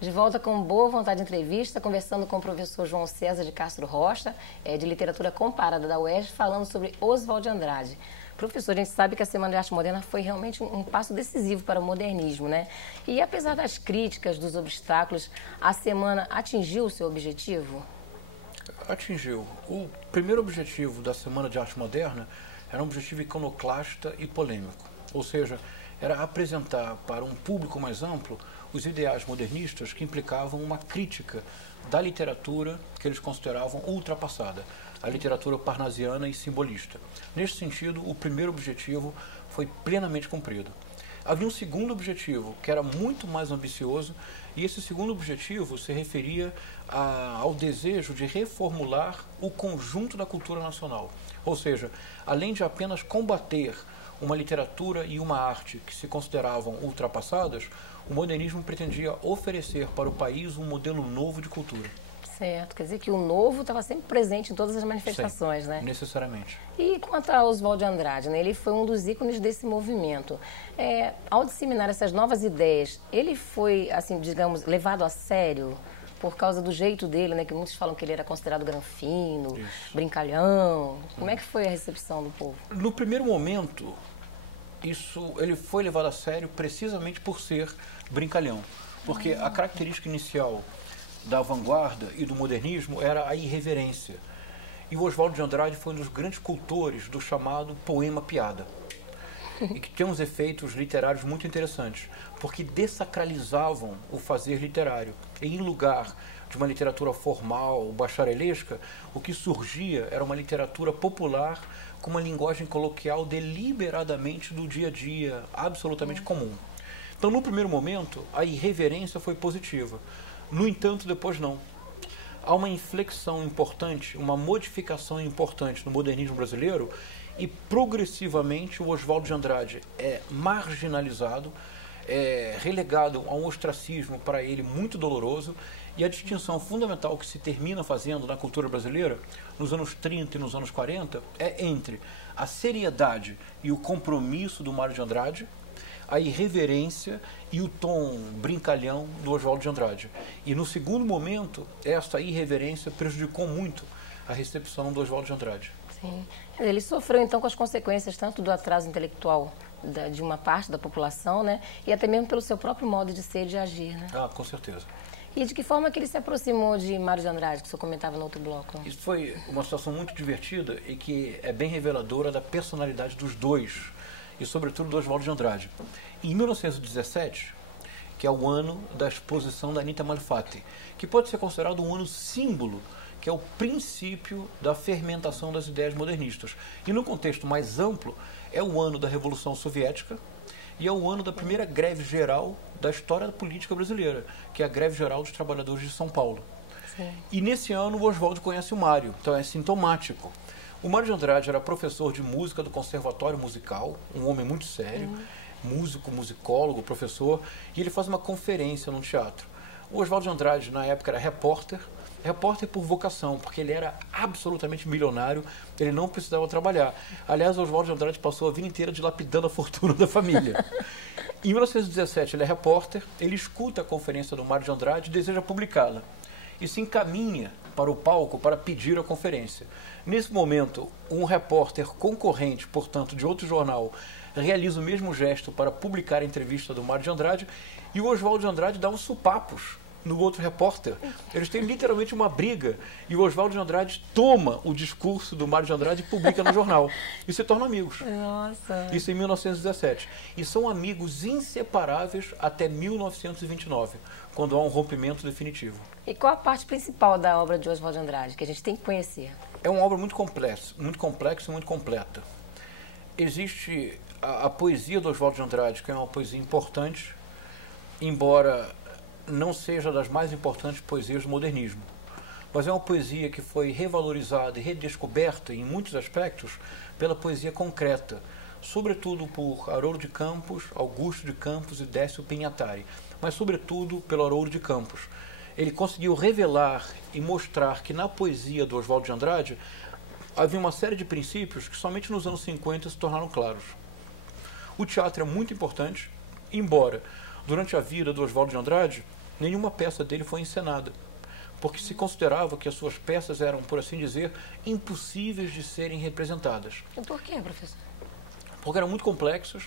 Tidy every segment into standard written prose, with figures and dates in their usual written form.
De volta com boa vontade de entrevista, conversando com o professor João César de Castro Rocha, de literatura comparada da UERJ, falando sobre Oswald de Andrade. Professor, a gente sabe que a Semana de Arte Moderna foi realmente um passo decisivo para o modernismo, né? E apesar das críticas, dos obstáculos, a semana atingiu o seu objetivo? Atingiu. O primeiro objetivo da Semana de Arte Moderna era um objetivo iconoclasta e polêmico, ou seja, era apresentar para um público mais amplo os ideais modernistas que implicavam uma crítica da literatura que eles consideravam ultrapassada, a literatura parnasiana e simbolista. Neste sentido, o primeiro objetivo foi plenamente cumprido. Havia um segundo objetivo, que era muito mais ambicioso, e esse segundo objetivo se referia ao desejo de reformular o conjunto da cultura nacional. Ou seja, além de apenas combater uma literatura e uma arte que se consideravam ultrapassadas, o modernismo pretendia oferecer para o país um modelo novo de cultura. Certo, quer dizer que o novo estava sempre presente em todas as manifestações, Sim, né? Necessariamente. E quanto a Oswald de Andrade, né? Ele foi um dos ícones desse movimento. Ao disseminar essas novas ideias, ele foi, assim, digamos, levado a sério por causa do jeito dele, né? Que muitos falam que ele era considerado granfino, brincalhão. Como é que foi a recepção do povo? No primeiro momento, ele foi levado a sério precisamente por ser brincalhão. Porque a característica inicial da vanguarda e do modernismo era a irreverência. E o Oswald de Andrade foi um dos grandes cultores do chamado poema-piada. E que tinha uns efeitos literários muito interessantes, porque dessacralizavam o fazer literário. E em lugar de uma literatura formal, bacharelesca, o que surgia era uma literatura popular com uma linguagem coloquial deliberadamente do dia a dia, absolutamente comum. Então, no primeiro momento, a irreverência foi positiva. No entanto, depois não. Há uma inflexão importante, uma modificação importante no modernismo brasileiro e, progressivamente, o Oswald de Andrade é marginalizado, é relegado a um ostracismo para ele muito doloroso, e a distinção fundamental que se termina fazendo na cultura brasileira, nos anos 30 e nos anos 40, é entre a seriedade e o compromisso do Mário de Andrade, a irreverência e o tom brincalhão do Oswald de Andrade. E no segundo momento, essa irreverência prejudicou muito a recepção do Oswald de Andrade. Sim. Ele sofreu então com as consequências tanto do atraso intelectual de uma parte da população, né, e até mesmo pelo seu próprio modo de ser e de agir, né? Ah, com certeza. E de que forma que ele se aproximou de Mário de Andrade, que o senhor comentava no outro bloco? Isso foi uma situação muito divertida e que é bem reveladora da personalidade dos dois, e sobretudo do Oswald de Andrade. Em 1917, que é o ano da exposição da Anita Malfatti, que pode ser considerado um ano símbolo, que é o princípio da fermentação das ideias modernistas. E no contexto mais amplo, é o ano da Revolução Soviética e é o ano da primeira greve geral da história política brasileira, que é a greve geral dos trabalhadores de São Paulo. Sim. E nesse ano o Oswald conhece o Mário, então é sintomático. O Mário de Andrade era professor de música do Conservatório Musical, um homem muito sério, músico, musicólogo, professor, e ele faz uma conferência no teatro. O Oswald de Andrade, na época, era repórter por vocação, porque ele era absolutamente milionário, ele não precisava trabalhar. Aliás, o Oswald de Andrade passou a vida inteira dilapidando a fortuna da família. Em 1917, ele é repórter, ele escuta a conferência do Mário de Andrade e deseja publicá-la. E se encaminha para o palco para pedir a conferência. Nesse momento, um repórter concorrente, portanto, de outro jornal, realiza o mesmo gesto para publicar a entrevista do Mário de Andrade, e o Oswald de Andrade dá uns supapos no outro repórter. Eles têm literalmente uma briga, e o Oswald de Andrade toma o discurso do Mário de Andrade e publica no jornal. E se tornam amigos. Nossa! Isso em 1917. E são amigos inseparáveis até 1929, quando há um rompimento definitivo. E qual a parte principal da obra de Oswald de Andrade, que a gente tem que conhecer? É uma obra muito complexa e muito completa. Existe a poesia do Oswald de Andrade, que é uma poesia importante, embora não seja das mais importantes poesias do modernismo. Mas é uma poesia que foi revalorizada e redescoberta, em muitos aspectos, pela poesia concreta, sobretudo por Haroldo de Campos, Augusto de Campos e Décio Pinhatari, mas sobretudo pelo Haroldo de Campos. Ele conseguiu revelar e mostrar que na poesia do Oswald de Andrade havia uma série de princípios que somente nos anos 50 se tornaram claros. O teatro é muito importante, embora durante a vida do Oswald de Andrade nenhuma peça dele foi encenada, porque se considerava que as suas peças eram, por assim dizer, impossíveis de serem representadas. E por quê, professor? Porque eram muito complexos,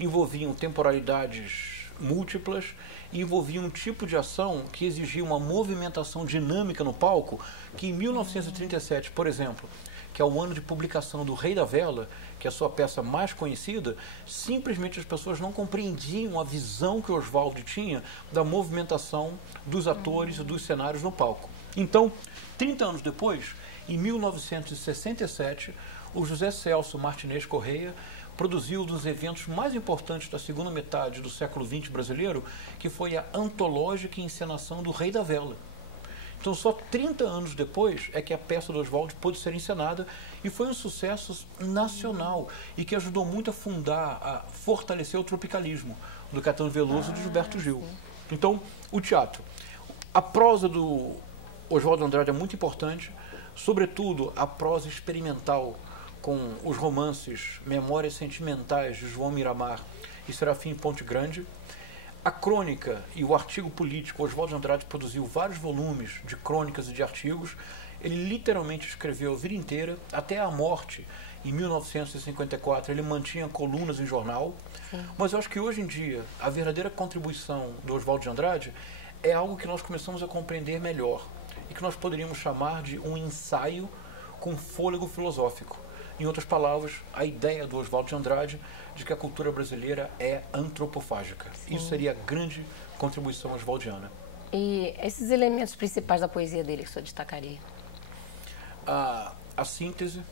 envolviam temporalidades múltiplas e envolviam um tipo de ação que exigia uma movimentação dinâmica no palco, que em 1937, por exemplo, que é o ano de publicação do Rei da Vela, que é a sua peça mais conhecida, simplesmente as pessoas não compreendiam a visão que Oswald tinha da movimentação dos atores e dos cenários no palco. Então, 30 anos depois, em 1967, o José Celso Martinez Correia produziu um dos eventos mais importantes da segunda metade do século XX brasileiro, que foi a antológica encenação do Rei da Vela. Então, só 30 anos depois é que a peça do Oswald pôde ser encenada e foi um sucesso nacional e que ajudou muito a fundar, a fortalecer o tropicalismo do Caetano Veloso e do Gilberto Gil. Sim. Então, o teatro. A prosa do Oswald Andrade é muito importante, sobretudo a prosa experimental com os romances Memórias Sentimentais de João Miramar e Serafim Ponte Grande. A crônica e o artigo político, Oswald Andrade produziu vários volumes de crônicas e de artigos. Ele literalmente escreveu a vida inteira, até a morte, em 1954, ele mantinha colunas em jornal. Sim. Mas eu acho que hoje em dia, a verdadeira contribuição do Oswald Andrade é algo que nós começamos a compreender melhor e que nós poderíamos chamar de um ensaio com fôlego filosófico. Em outras palavras, a ideia do Oswald de Andrade de que a cultura brasileira é antropofágica. Sim. Isso seria a grande contribuição oswaldiana. E esses elementos principais da poesia dele que o senhor destacaria? A síntese,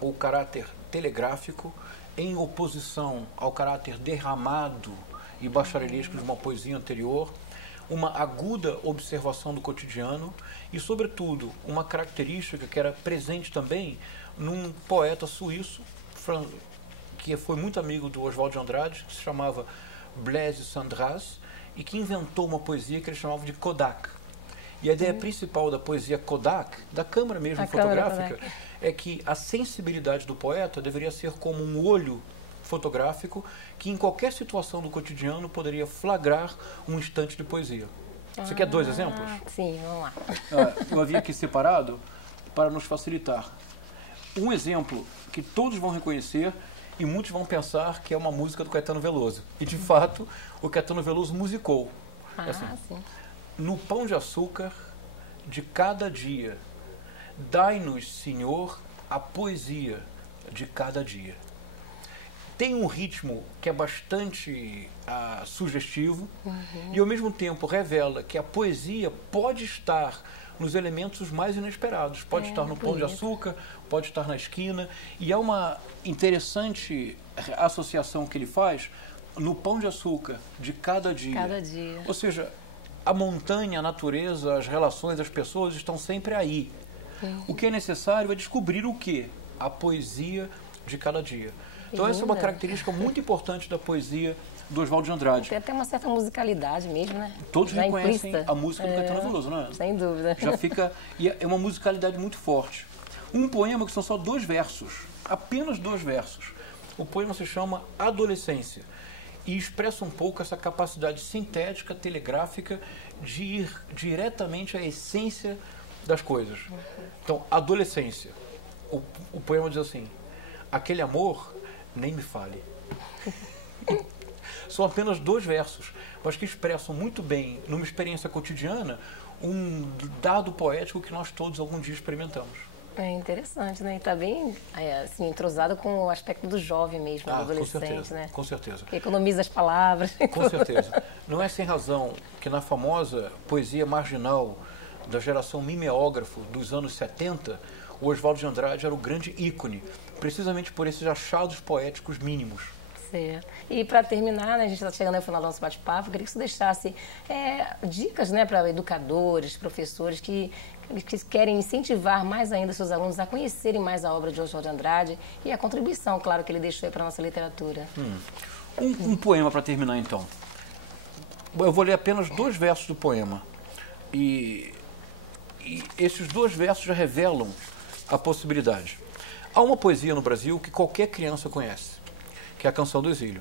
o caráter telegráfico, em oposição ao caráter derramado e bacharelesco de uma poesia anterior, uma aguda observação do cotidiano e, sobretudo, uma característica que era presente também num poeta suíço, que foi muito amigo do Oswald de Andrade, que se chamava Blaise Cendrars, e que inventou uma poesia que ele chamava de Kodak. E a ideia principal da poesia Kodak, da câmera mesmo fotográfica, é que a sensibilidade do poeta deveria ser como um olho fotográfico que em qualquer situação do cotidiano poderia flagrar um instante de poesia. Você quer 2 exemplos? Sim, vamos lá. Eu havia aqui separado para nos facilitar. Um exemplo que todos vão reconhecer e muitos vão pensar que é uma música do Caetano Veloso. E, de fato, o Caetano Veloso musicou. Assim, Sim. no pão de açúcar de cada dia, dai-nos, Senhor, a poesia de cada dia. Tem um ritmo que é bastante sugestivo e, ao mesmo tempo, revela que a poesia pode estar nos elementos mais inesperados. Pode estar no pão de açúcar, pode estar na esquina. E há uma interessante associação que ele faz no pão de açúcar de cada dia. Cada dia. Ou seja, a montanha, a natureza, as relações, as pessoas estão sempre aí. O que é necessário é descobrir o quê? A poesia de cada dia. Então essa é uma característica muito importante da poesia do Oswald de Andrade. Tem até uma certa musicalidade mesmo, né? Todos reconhecem a música do Caetano Veloso, não é? Sem dúvida. Já fica... E é uma musicalidade muito forte. Um poema que são só 2 versos, apenas 2 versos. O poema se chama Adolescência e expressa um pouco essa capacidade sintética, telegráfica, de ir diretamente à essência das coisas. Então, adolescência. O poema diz assim: aquele amor, nem me fale. São apenas 2 versos, mas que expressam muito bem, numa experiência cotidiana, um dado poético que nós todos algum dia experimentamos. É interessante, né? E está bem assim, entrosado com o aspecto do jovem mesmo, do adolescente, com certeza, né? Com certeza. Que economiza as palavras. Com certeza. Não é sem razão que na famosa poesia marginal da geração mimeógrafo dos anos 70, o Oswald de Andrade era o grande ícone, precisamente por esses achados poéticos mínimos. Certo. E para terminar, né, a gente está chegando ao final do nosso bate-papo, eu queria que você deixasse dicas, né, para educadores, professores que querem incentivar mais ainda seus alunos a conhecerem mais a obra de Oswald de Andrade e a contribuição, claro, que ele deixou para a nossa literatura. Um poema para terminar, então. Eu vou ler apenas 2 versos do poema. E esses 2 versos já revelam a possibilidade. Há uma poesia no Brasil que qualquer criança conhece, que é a Canção do Exílio.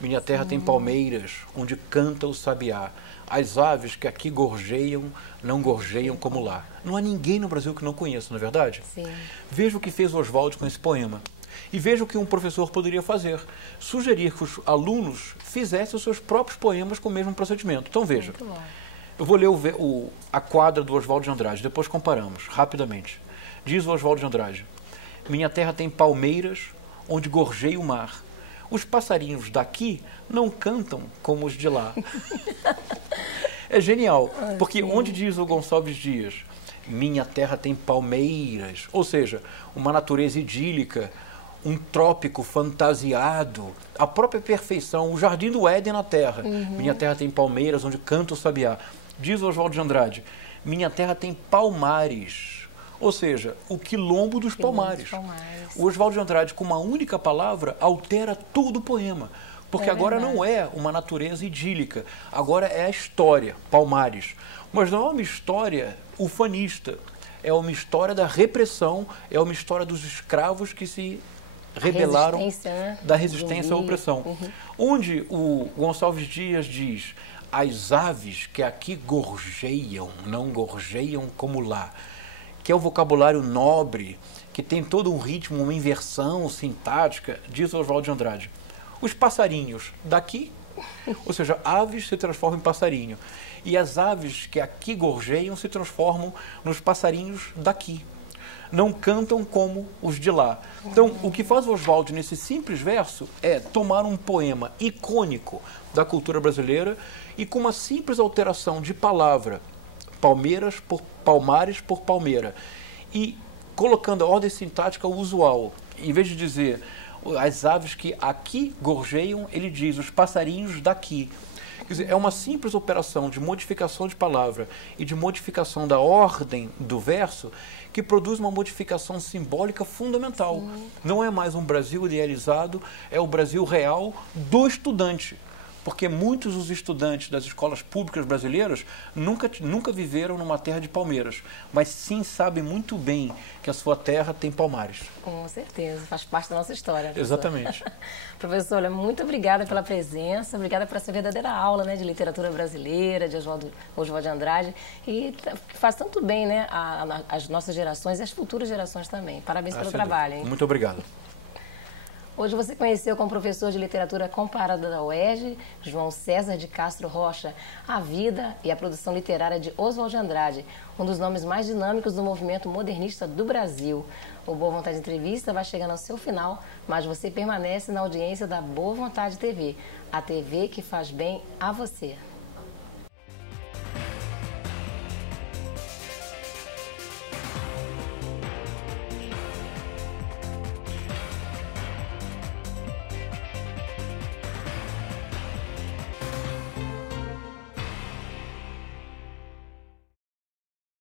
Minha terra tem palmeiras, onde canta o sabiá. As aves que aqui gorjeiam, não gorjeiam como lá. Não há ninguém no Brasil que não conheça, não é verdade? Sim. Veja o que fez Oswald com esse poema. E veja o que um professor poderia fazer. Sugerir que os alunos fizessem os seus próprios poemas com o mesmo procedimento. Então veja, eu vou ler a quadra do Oswald de Andrade, depois comparamos, rapidamente. Diz o Oswald de Andrade: minha terra tem palmeiras, onde gorjeia o mar. Os passarinhos daqui não cantam como os de lá. É genial, porque onde diz o Gonçalves Dias, minha terra tem palmeiras, ou seja, uma natureza idílica, um trópico fantasiado, a própria perfeição, o jardim do Éden na terra. Minha terra tem palmeiras, onde canta o sabiá. Diz Oswald de Andrade, minha terra tem palmares. Ou seja, o quilombo dos palmares. O Oswald de Andrade, com uma única palavra, altera todo o poema. Porque agora não é uma natureza idílica, agora é a história, palmares. Mas não é uma história ufanista, é uma história da repressão, é uma história dos escravos que se rebelaram da resistência à opressão. Onde o Gonçalves Dias diz, as aves que aqui gorjeiam, não gorjeiam como lá, que é o vocabulário nobre, que tem todo um ritmo, uma inversão sintática, diz Oswald de Andrade. Os passarinhos daqui, ou seja, aves se transformam em passarinho, e as aves que aqui gorjeiam se transformam nos passarinhos daqui. Não cantam como os de lá. Então, o que faz Oswald nesse simples verso é tomar um poema icônico da cultura brasileira e com uma simples alteração de palavra, palmeiras por palmares por palmeira, e colocando a ordem sintática usual. Em vez de dizer as aves que aqui gorjeiam, ele diz os passarinhos daqui. Quer dizer, é uma simples operação de modificação de palavra e de modificação da ordem do verso que produz uma modificação simbólica fundamental. Não é mais um Brasil idealizado, é o Brasil real do estudante. Porque muitos dos estudantes das escolas públicas brasileiras nunca viveram numa terra de palmeiras, mas sim sabem muito bem que a sua terra tem palmares. Com certeza, faz parte da nossa história. Professor. Exatamente. Professor, olha, muito obrigada pela presença, obrigada por essa verdadeira aula, né, de literatura brasileira, de Oswald de Andrade, e que faz tanto bem, né, às nossas gerações e às futuras gerações também. Parabéns pelo trabalho. Hein? Muito obrigado. Hoje você conheceu com o professor de literatura comparada da UERJ, João César de Castro Rocha, a vida e a produção literária de Oswald de Andrade, um dos nomes mais dinâmicos do movimento modernista do Brasil. O Boa Vontade Entrevista vai chegando ao seu final, mas você permanece na audiência da Boa Vontade TV, a TV que faz bem a você.